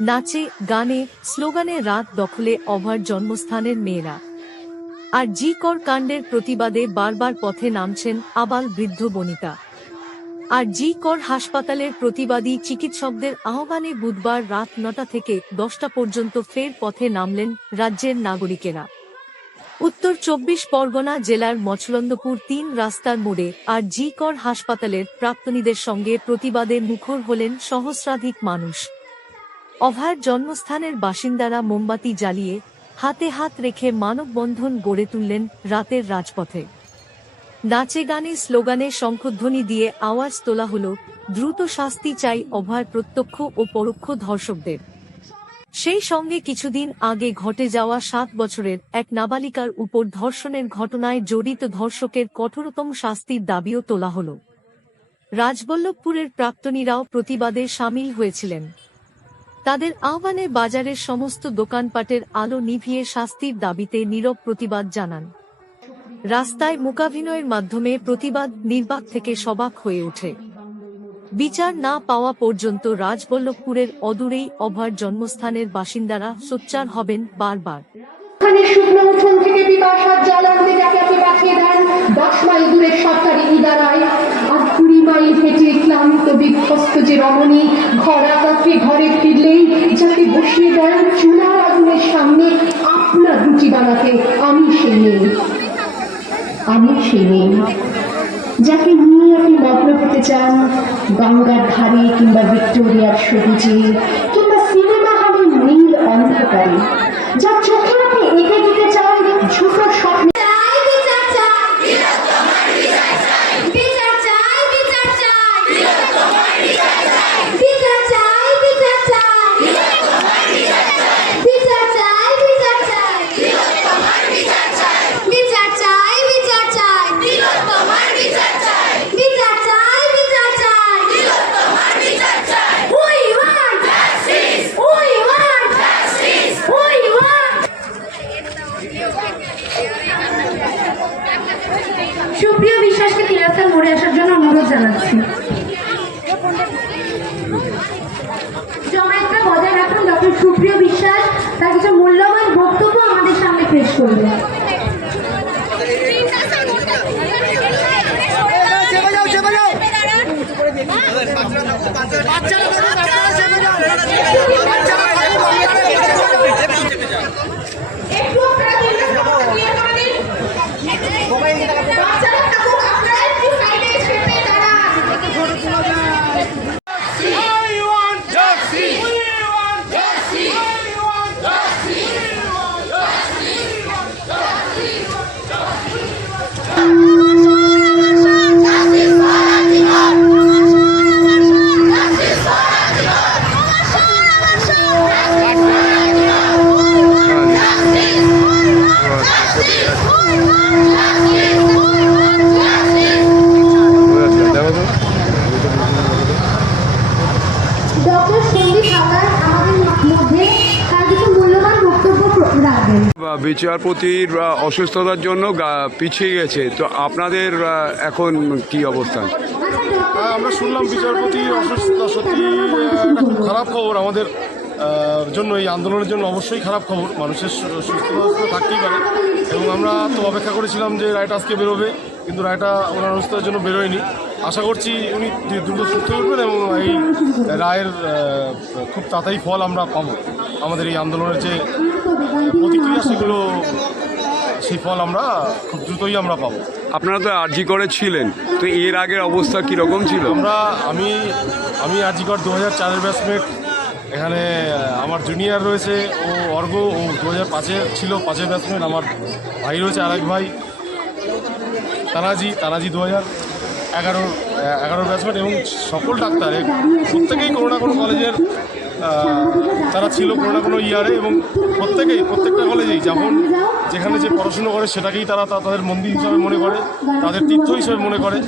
নাচে, গানে, স্লোগানে রাত দখলে অভার জন্মস্থানের মেয়েরা। আর জি কর কাণ্ডের প্রতিবাদে বারবার পথে নামছেন আবাল বৃদ্ধ বনিতা। আর জি কর হাসপাতালের প্রতিবাদী চিকিৎসকদের আহ্বানে বুধবার রাত নটা থেকে দশটা পর্যন্ত ফের পথে নামলেন রাজ্যের নাগরিকেরা। উত্তর চব্বিশ পরগনা জেলার মছলন্দপুর তিন রাস্তার মোড়ে আর জি কর হাসপাতালের প্রাক্তনীদের সঙ্গে প্রতিবাদে মুখর হলেন সহস্রাধিক মানুষ। অভয়ের জন্মস্থানের বাসিন্দারা মোমবাতি জ্বালিয়ে হাতে হাত রেখে মানববন্ধন গড়ে তুললেন রাতের রাজপথে। নাচে গানে স্লোগানে শঙ্খধ্বনি দিয়ে আওয়াজ তোলা হল, দ্রুত শাস্তি চাই অভয় প্রত্যক্ষ ও পরোক্ষ ধর্ষকদের। সেই সঙ্গে কিছুদিন আগে ঘটে যাওয়া সাত বছরের এক নাবালিকার উপর ধর্ষণের ঘটনায় জড়িত ধর্ষকের কঠোরতম শাস্তির দাবিও তোলা হল। রাজবল্লভপুরের প্রাক্তনীরাও প্রতিবাদে সামিল হয়েছিলেন। তাদের আহ্বানে বাজারের সমস্ত দোকানপাটের আলো নিভিয়ে শাস্তির দাবিতে নীরব প্রতিবাদ জানান। রাস্তায় মূকাভিনয়ের মাধ্যমে প্রতিবাদ নির্বাক থেকে সবাক হয়ে ওঠে। বিচার না পাওয়া পর্যন্ত রাজবল্লভপুরের অদূরেই অভার জন্মস্থানের বাসিন্দারা সোচ্চার হবেন বারবার। ঘরে যাকে বসিয়ে দেন চুলার আগুনের সামনে আপনার রুটি বানাতে, আমি সে নেই আমি সে নেই যাকে নিয়ে আপনি মগ্ন হতে চান, গঙ্গার ধারে কিংবা ভিক্টোরিয়ার সবুজে, কিংবা সিনেমা হলে নীল অন্ধকারে, যার জমায়েতটা বজায় রাখুন ডক্টর সুপ্রিয় বিশ্বাস তার কিছু মূল্যবান বক্তব্য আমাদের সামনে পেশ করবেন। ডক্টর সন্দীপ হালদার আমাদের মধ্যে তার কিছু মূল্যবান বক্তব্য রাখবেন। বা বিচারপতির অসুস্থতার জন্য গা- পিছিয়ে গেছে। তো আপনাদের এখন কি অবস্থান হ্যাঁ, আমরা শুনলাম বিচারপতি অসুস্থতা সত্যি একটা খুব খারাপ খবর আমাদের জন্য এই আন্দোলনের জন্য অবশ্যই খারাপ খবর। মানুষের সুস্থতা থাকতেই পারে। এবং আমরা তো অপেক্ষা করেছিলাম যে রায়টা আজকে বেরোবে কিন্তু রায়টা ওনার অসুস্থতার জন্য বেরোয়নি। আশা করছি উনি দ্রু- দ্রুত সুস্থ হয়ে উঠবেন এবং এই রায়ের খুব তাড়াতাড়ি ফল আমরা পাবো। আমাদের এই আন্দোলনের যে প্রতিক্রিয়া সেগুলো সেই ফল আমরা খুব দ্রুতই আমরা পাবো। আপনারা তো আর্জি করে ছিলেন তো এর আগের অবস্থা কীরকম ছিল? আমরা আমি আমি আজিকর দু হাজার চারের ব্যাচমেট এখানে আমার জুনিয়র রয়েছে ও অর্ঘ ও দু হাজার পাঁচে ছিল পাঁচের ব্যাচমেট আমার ভাই রয়েছে আরেক ভাই তানাজি তানাজি দু হাজার এগারো এগারো ব্যাচমেন্ট এবং সকল ডাক্তার প্রত্যেকেই কোনো না কোনো কলেজের তারা ছিল কোনো না কোনো ইয়ারে এবং প্রত্যেকেই, প্রত্যেকটা কলেজেই, যেমন যেখানে যে পড়াশুনো করে সেটাকেই তারা তাদের মন্দির হিসাবে মনে করে, তাদের তীর্থ হিসাবে মনে করে।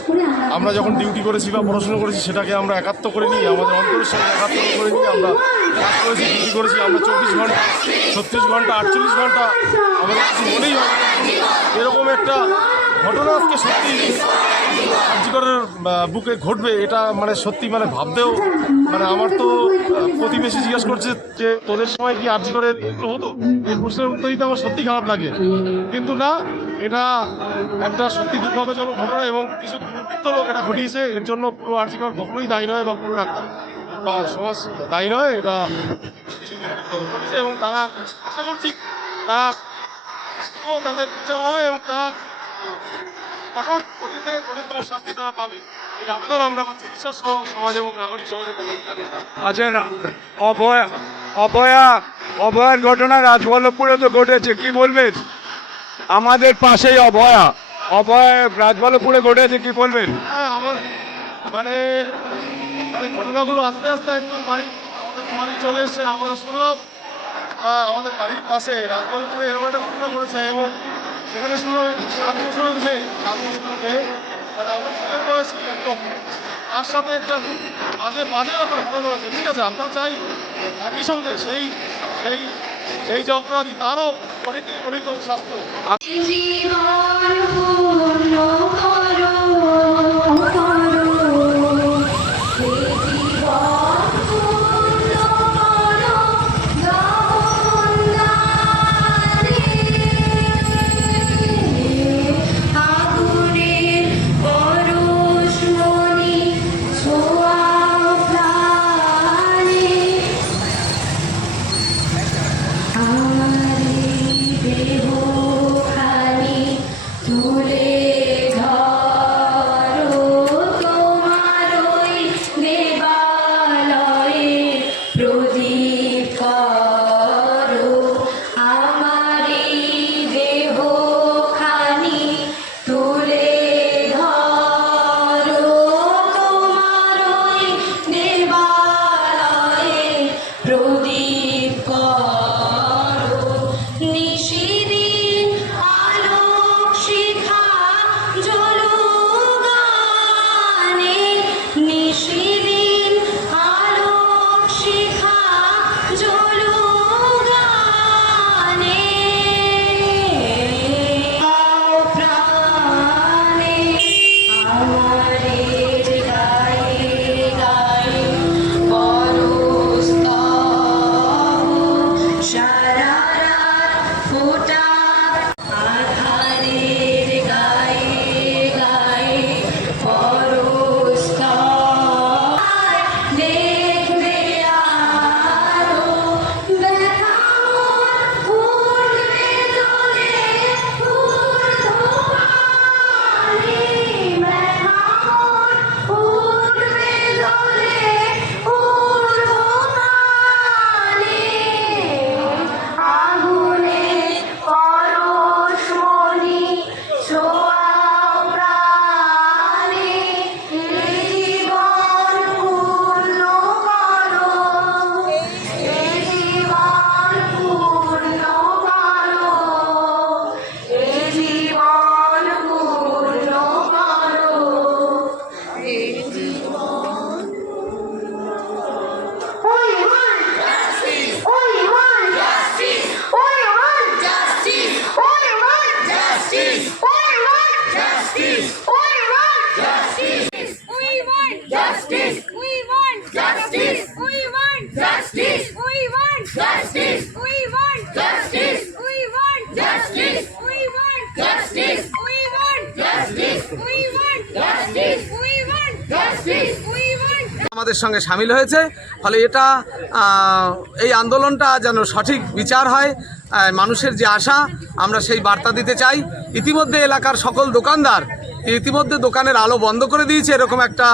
আমরা যখন ডিউটি করেছি বা পড়াশুনো করেছি সেটাকে আমরা একাত্ম করে নিই, আমাদের অন্তরের সঙ্গে একাত্ম করে নিই, আমরা কাজ করেছি, ডিউটি করেছি, আমরা চব্বিশ ঘণ্টা, ছত্রিশ ঘণ্টা, আটচল্লিশ ঘণ্টা, আমাদের কিছু মনেই হয় এরকম একটা ঘটনা আজকে সত্যি আর্যিকরের বুকে ঘটবে, এটা মানে সত্যি মানে ভাবতেও মানে আমার তো প্রতিবেশী জিজ্ঞেস করছে যে, তোদের সময় কি আর্যিকরের এগুলো হতো? এই প্রশ্নের উত্তর দিতে আমার সত্যি খারাপ লাগে। কিন্তু না, এটা একটা সত্যি দুর্ভাগ্যজনক ঘটনা এবং কিছু দুর্বৃত্ত লোক এটা ঘটিয়েছে, এর জন্য পুরো আর্যিকর কখনোই দায়ী নয় বা পুরো বা সমাজ দায়ী নয়, এটা এবং তারা, আশা করছি, তারা তাদের হবে এবং তারা পাবে। আচ্ছা অভয়া অভয়া, অভয়ার ঘটনা রাজবল্লভপুরে তো ঘটেছে, কি বলবেন আমাদের পাশেই অভয়া অভয়া রাজবল্লভপুরে ঘটেছে, কি বলবেন মানে ঘটনাগুলো আস্তে আস্তে একদম বাড়ি চলে এসছে আমরা শুনলাম আমাদের বাড়ির পাশে রাজবলপুরে এরকম একটা ঘটনা করেছে এবং সেখানে শুরু সাত বছরের মেয়ে সাত সাথে একটা আগে বাজে ব্যাপার ঘটনা আছে। ঠিক আছে, আমরা চাই একই সঙ্গে সেই সেই সেই যে অপরাধী, তারও অনেক অনেক শাস্তি আমাদের সঙ্গে সামিল হয়েছে। ফলে এটা এই আন্দোলনটা যেন সঠিক বিচার হয় মানুষের যে আশা, আমরা সেই বার্তা দিতে চাই। ইতিমধ্যে এলাকার সকল দোকানদার ইতিমধ্যে দোকানের আলো বন্ধ করে দিয়েছে এরকম একটা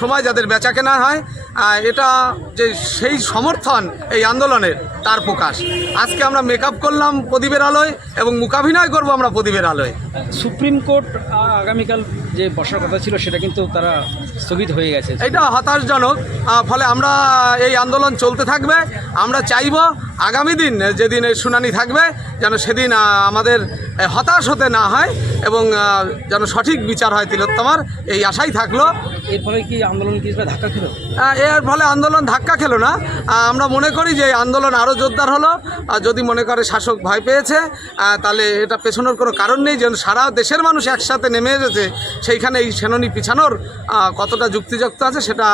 সময় যাদের বেচা কেনা হয়। এটা যে সেই সমর্থন এই আন্দোলনের তার প্রকাশ। আজকে আমরা মেকআপ করলাম প্রদীপের আলোয় এবং মুখাভিনয় করব আমরা প্রদীপের আলোয়। সুপ্রিম কোর্ট আগামীকাল যে বসার কথা ছিল সেটা কিন্তু তারা স্থগিত হয়ে গেছে। এটা হতাশজনক ফলে আমরা এই আন্দোলন চলতে থাকবে। আমরা চাইব আগামী দিন যেদিন এই শুনানি থাকবে যেন সেদিন আমাদের হতাশ হতে না হয় এবং যেন সঠিক বিচার হয় তিলোত্তমার এই আশাই থাকল। এর ফলে কি আন্দোলন কি ধাক্কা খেল? এর ফলে আন্দোলন ধাক্কা খেলো না। আমরা মনে করি যে আন্দোলন আরও জোরদার হলো। আর যদি মনে করে শাসক ভয় পেয়েছে তাহলে এটা পেছনোর কোনো কারণ নেই। যেন সারা দেশের মানুষ একসাথে নেমে এসেছে, সেইখানে এই সেনানি পিছানোর কতটা যুক্তিযুক্ত আছে সেটা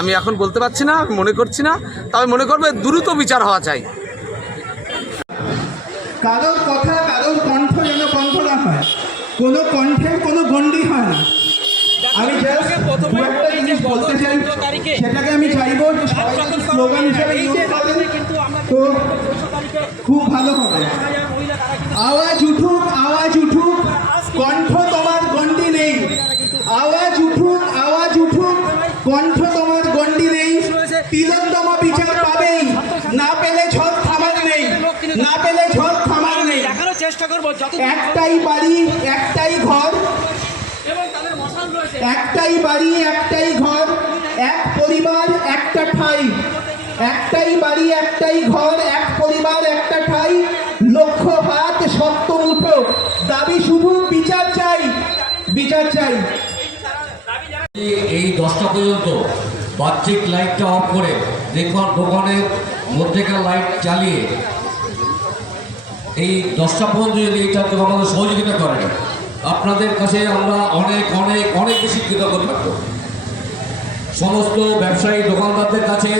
আমি এখন বলতে পারছি না মনে করছি না। তবে মনে করব দ্রুত বিচার হওয়া চাই। কারোর কথা, কারোর কণ্ঠ যেন কণ্ঠ না হয়। কোনো কণ্ঠের কোনো গণ্ডি হয় না। আমি বলতে চাই। সেটাকে আমি চাইব স্লোগান হিসেবে তো খুব ভালো হবে। আওয়াজ উঠুক আওয়াজ উঠুক। কণ্ঠ তোমার গণ্ডি নেই। আওয়াজ উঠুক আওয়াজ উঠুক। কণ্ঠ তোমার গণ্ডি নেই। তিলোত্তম বিচার পাবেই। না পেলে ঝড় থামার নেই। না পেলে ঝড় থামার নেই। চেষ্টা করব যত একটাই বাড়ি একটাই ঘর একটাই বাড়ি, একটাই ঘর, এক পরিবার, একটা ঠাই। একটাই বাড়ি, একটাই ঘর, এক পরিবার, একটা ঠাই। লক্ষ্য হাত সত্য মুঠো দাবি শুধু বিচার চাই বিচার চাই। এই দশটা পর্যন্ত বাহ্যিক লাইটটা অফ করে দেখুন দোকানের মধ্যেকার লাইট চালিয়ে এই দশটা পর্যন্ত যদি এইটা আমাদের সহযোগিতা করেন আপনাদের কাছে আমরা অনেক অনেক অনেক বেশি কৃতজ্ঞ থাকব। সমস্ত ব্যবসায়ী দোকানদারদের কাছে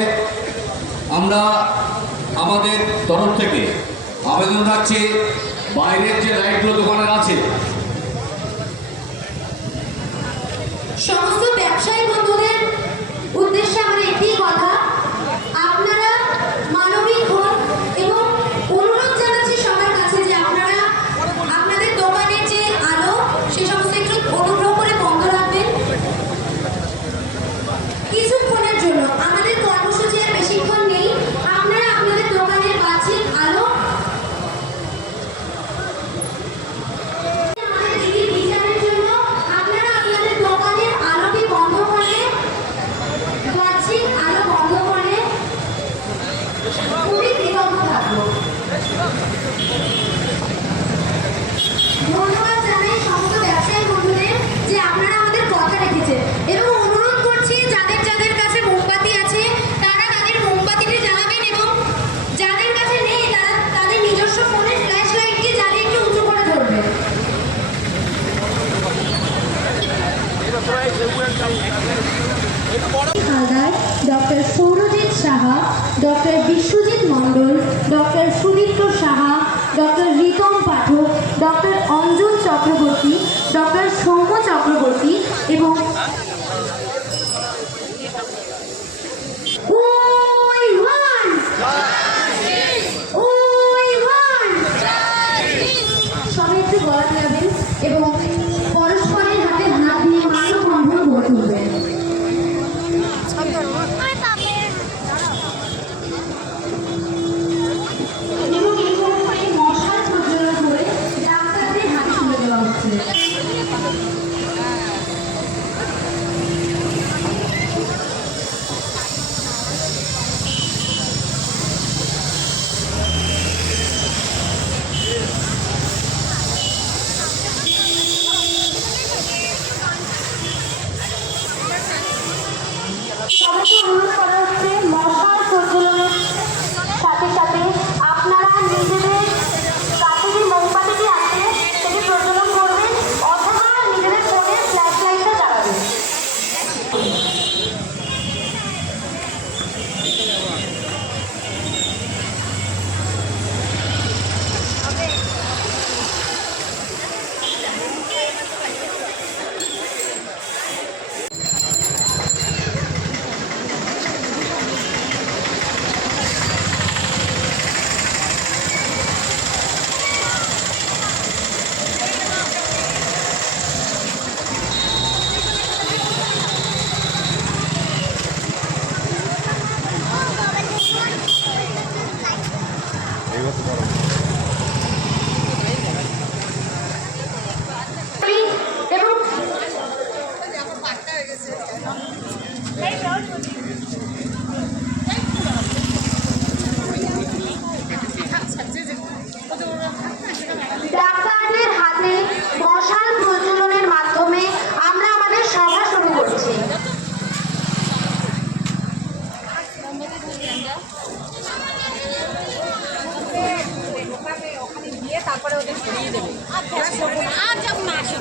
আমরা আমাদের তরফ থেকে আবেদন রাখছি, বাইরের যে লাইটগুলো দোকানের আছে। সমস্ত ব্যবসায়ী বন্ধুদের উদ্দেশ্যে আমার একটি কথা আপনারা মানবিক হন এবং অনুরোধ জানাচ্ছি সবার কাছে যে আপনারা আপনাদের দোকানের যে আলো সে সমস্ত একটু অনুগ্রহ করে বন্ধ রাখবেন কিছুক্ষণের জন্য আমাদের কর্মসূচি আর বেশিক্ষণ নেই আপনারা আপনাদের দোকানের বাহ্যিক আলো আমাদের দিদির বিচারের জন্য আপনারা আপনাদের দোকানের আলোটি বন্ধ করে বাহ্যিক আলো বন্ধ করে খুবই কৃতজ্ঞ থাকব ধন্যবাদ জানাই সমস্ত ব্যবসায়ী বন্ধুদের যে আপনারা আমাদের কথা রেখেছেন এবং অনুরোধ করছি যাদের যাদের কাছে মোমবাতি আছে তারা তাদের মোমবাতিটি জ্বালাবেন এবং যাদের কাছে নেই তারা তাদের নিজস্ব ফোনের ফ্ল্যাশ লাইটকে জ্বালিয়ে একটু উঁচু করে ধরবেন Haldar doctor Sourajit Saha, doctor Biswajit Mondal, doctor Sudipta Saha, doctor Ritam Pathak, doctor Anjan Chakraborty, doctor Soumya Chakraborty এবং আর যাব না আর আসো।